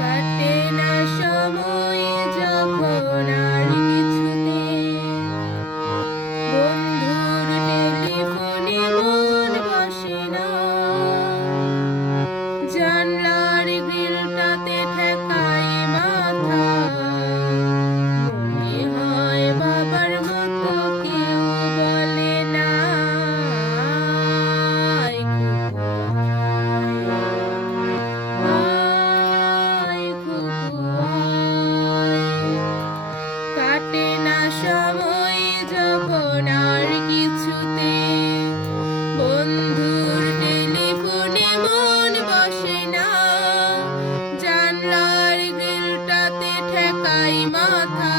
কাটে না সময় যখন আর কিছুতে, বন্ধুর টেলিফোনে মন বসে না, জানলার গ্রিলটাতে ঠেকাই মাথা, মনে হয় বাবার মতো কেউ বলে না, আয় খুকু আয়, আয় খুকু আয়। কাটে না সময় যখন আর কিছুতে, বন্ধুর টেলিফোনে মন বসে না, জানলার গ্রিলটাতে ঠেকাই মাথা,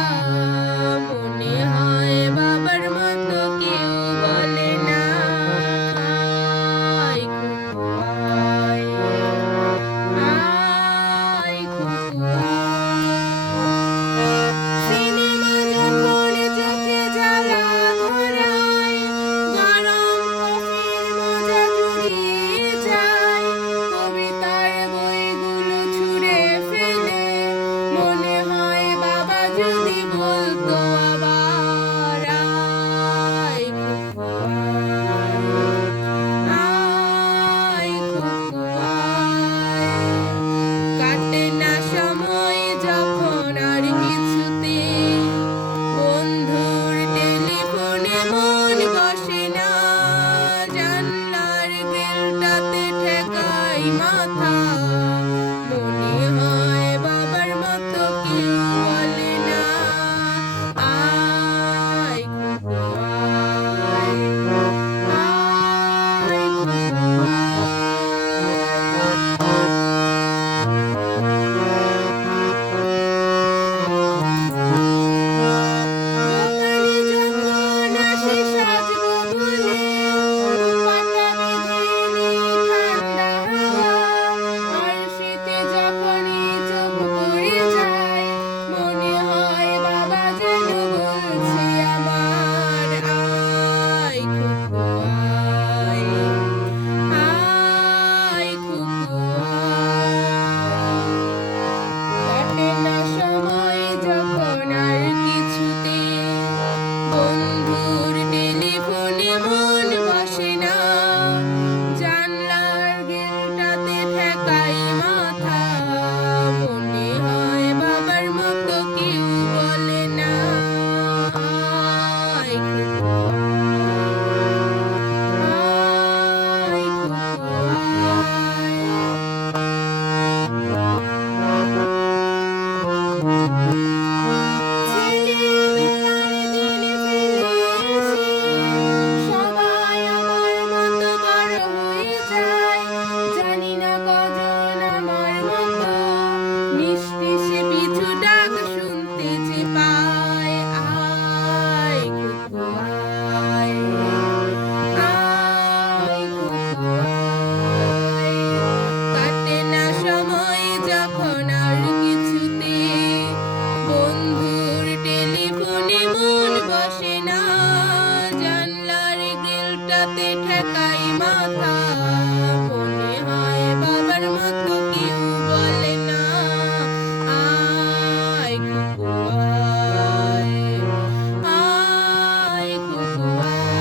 মনে হয় বাবার মতো কেউ বলে না, আয় খুকু আয়, আয় খুকু আয়। সিনেমা যখন চোখে জ্বালা ধরায়, গরম কফির মজা জুড়িয়ে যায়, কবিতার বইগুলো ছুঁড়ে ফেলে, মনে হয় বাবা যদি বলতো আবার, আয় খুকু আয়, আয় খুকু আয়। কাটে না সময় যখন আর কিছুতে, বন্ধুর টেলিফোনে মন বসে না, জানলার গ্রিলটাতে ঠেকাই মাথা, মনে হয় বাবার মতো কেউ বলে না, আয় খুকু আয়, আয় খুকু দোকানে যখন আসি সাজবো বলে, দুপাটা বেঁধে নিই ঠান্ডা হাওয়া, আর শীতে যখনই চোখ পড়ে যায়, মনে হয় বাবা যেন বলছে আমার, আয় খুকু আয়, আয় খুকু আয়। কাটে না সময় যখন আর কিছুতে, বন্ধুর টেলিফোনে মন বসে না, জানলার গ্রিলটাতে ঠেকাই মাথা, মনে হয় বাবার মতো কেউ বলে না, আয় খুকু আয়, আয় খুকু আয়। ছেলেবেলায় দিন ফিরে এসে, সবাই আমার মতো বড় হয়ে যায়, জানি না কজন আমার মতো মিষ্টি সে পিছু ডাক শুনতে যে পায়, আয় খুকু আয়, আয় খুকু আয়। কাটে না সময় যখন আর কিছুতে, বন্ধুর টেলিফোনে মন বসে না, জানলার গ্রিলটাতে ঠেকাই মাথা, মনে হয় বাবার মতো কেউ বলে না, আয় খুকু আয়, আয় খুকু আয়।